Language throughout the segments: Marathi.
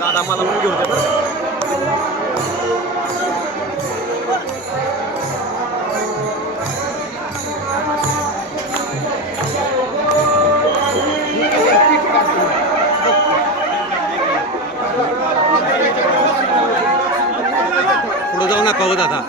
दादा मला पण घेऊन देतो. पुढे जाऊ नका हो दादा.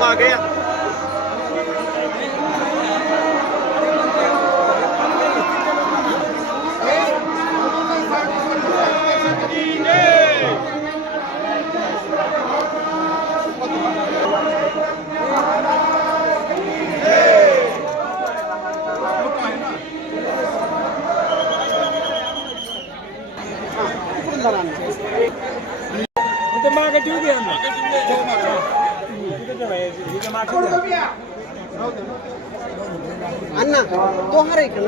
मागे मागे ठेवू दे अण्णा तो हर आहे का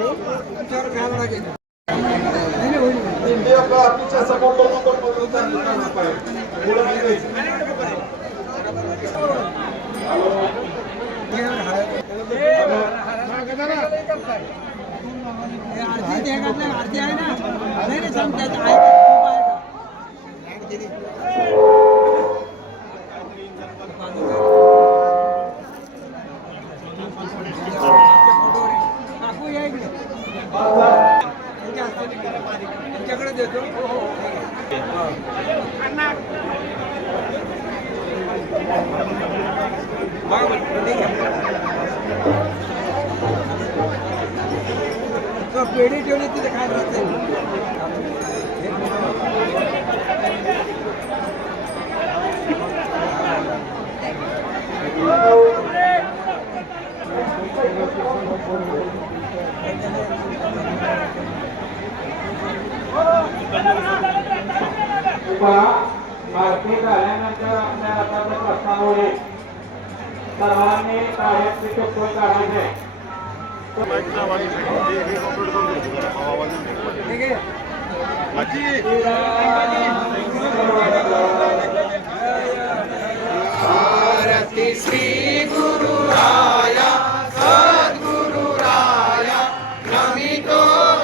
नाही आरती आहे ना नाही सांगतात त्यांच्याकडे देतो पेढी ठेवली तिथे काय राहते भारती झाल्यानंतर आपल्या हाताच्या प्रश्नामुळे सर्वांनी कार्याचे टोकन काढायचे. भारती श्री गुरुराया सद्गुरुराया नमितो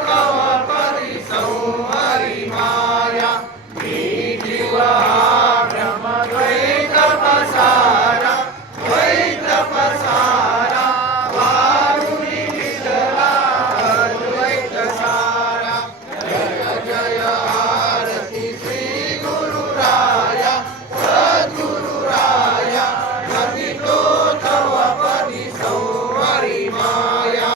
तव परिसंहरि माया मी जीवा ब्रह्मद्वैत पसारा द्वैत पसारा वारुणी विठला अद्वैत सारा जय जय आरती श्री गुरुराया सद्गुरुराया नमितो तव परिसंहरि माया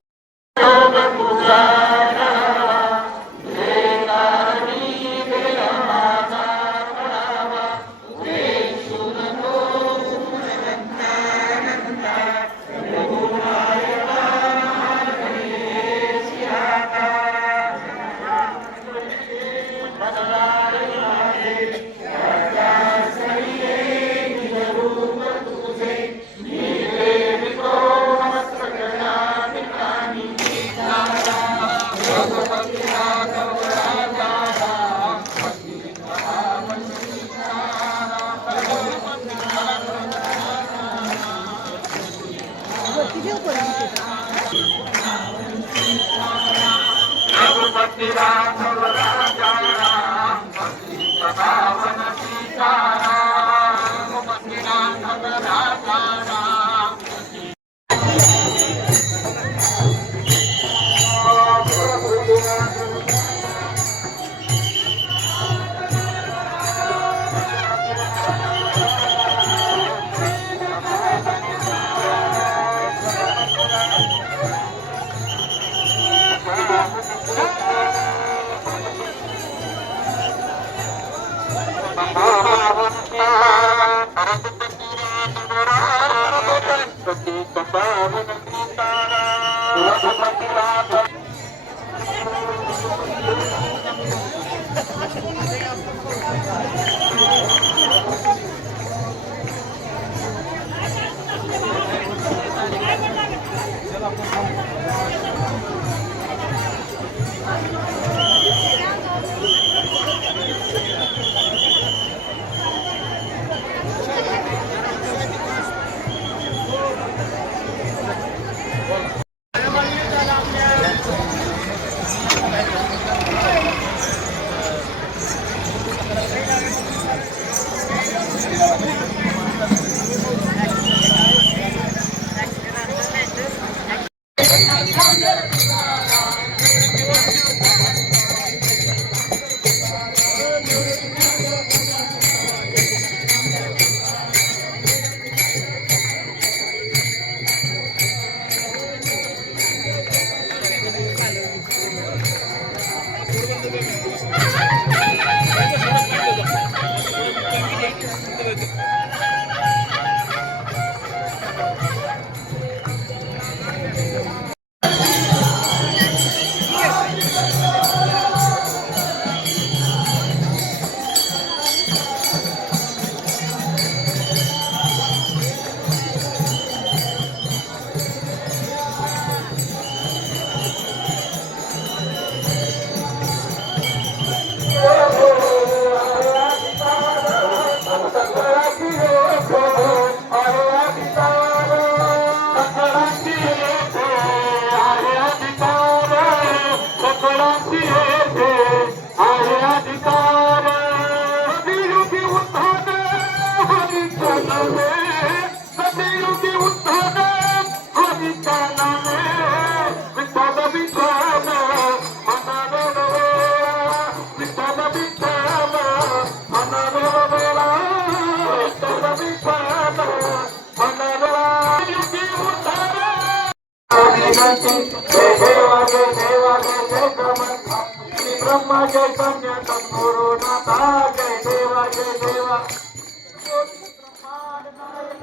ब्रह्मा चैतन्य सद्गुरु नाथा जय देवा जय देवा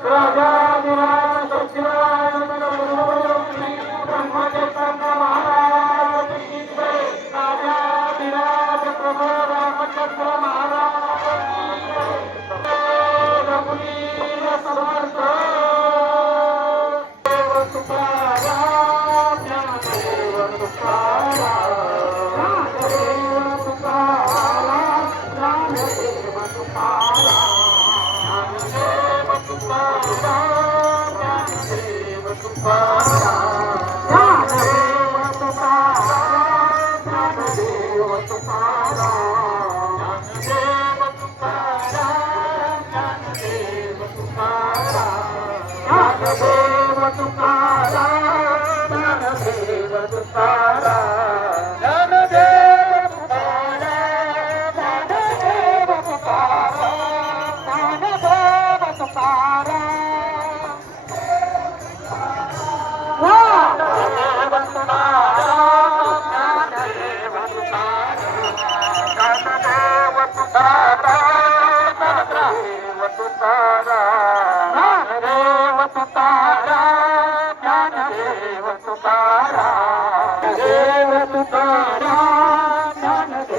राजाधिराज सच्चिदानंद ब्रह्मा चैतन्य महाराज की जय राजाधिराज प्रभु रामचंद्र महाराज की जय रघुवीर समर्थ देव तुकाराम ज्ञानदेव तुकाराम ज्ञानदेव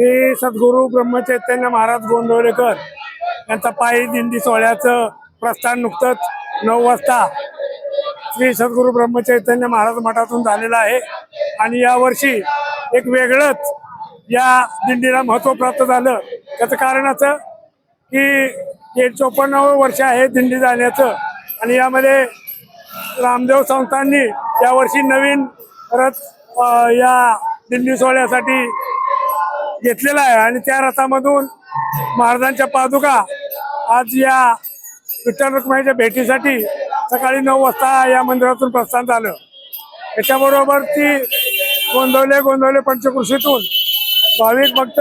श्री सद्गुरू ब्रह्मचैतन्य महाराज गोंदवलेकर यांचा पायी दिंडी सोहळ्याचं प्रस्थान नुकतंच 9 वाजता श्री सद्गुरू ब्रह्मचैतन्य महाराज मठातून झालेलं आहे. आणि यावर्षी एक वेगळंच या दिंडीला महत्त्व प्राप्त झालं. त्याचं कारण असं की हे 54वं वर्ष आहे दिंडी जाण्याचं आणि यामध्ये रामदेव संस्थांनी यावर्षी नवीन रथ या दिंडी सोहळ्यासाठी घेतलेला आहे आणि त्या रथामधून महाराजांच्या पादुका आज या विठ्ठल रुक्माईच्या भेटीसाठी सकाळी 9 वाजता या मंदिरातून प्रस्थान झालं. त्याच्याबरोबर ती गोंदवले पंचकृषीतून भाविक भक्त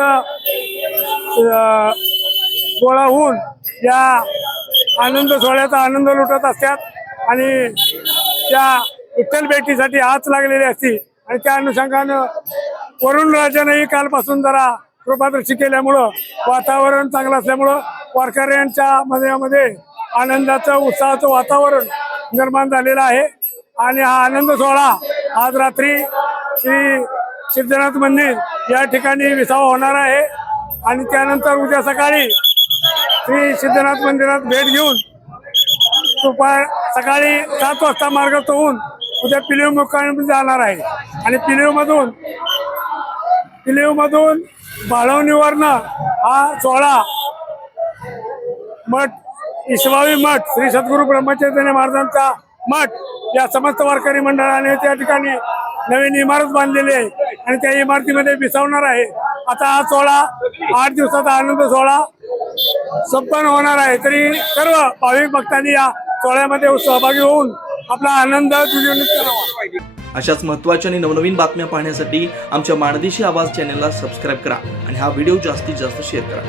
गोळा होऊन या आनंद सोहळ्याचा आनंद लुटत असतात आणि त्या विठ्ठल भेटीसाठी हाच लागलेली असती. आणि त्या अनुषंगानं वरुण राजानेही कालपासून जरा कृपादर्शी केल्यामुळं वातावरण चांगलं असल्यामुळं वारकऱ्यांच्या मध्ये आनंदाचं उत्साहाचं वातावरण निर्माण झालेलं आहे. आणि हा आनंद सोहळा आज रात्री श्री सिद्धनाथ मंदिर या ठिकाणी विसावा होणार आहे आणि त्यानंतर उद्या सकाळी श्री सिद्धनाथ मंदिरात भेट घेऊन सकाळी 7 वाजता मार्गस्थ होऊन उद्या पिलीव मुक्कामी जाणार आहे. आणि पिलीवमधून बाळवणीवरनं हा सोहळा मठ ईशवावी मठ श्री सद्गुरू ब्रह्मचैतन्य महाराजांचा मठ या समस्त वारकरी मंडळाने त्या ठिकाणी नवीन इमारत बांधलेली आहे आणि त्या इमारतीमध्ये विसावणार आहे. आता हा सोहळा 8 दिवसाचा आनंद सोहळा संपन्न होणार आहे. तरी सर्व भाविक भक्तांनी या सोहळ्यामध्ये सहभागी होऊन आपला आनंद द्विगुणित करावा. अशाच महत्त्वाच्या आणि नवनवीन बातम्या पाहण्यासाठी आमच्या माणदेशी आवाज चॅनलला सबस्क्राईब करा आणि हा व्हिडिओ जास्तीत जास्त शेअर करा.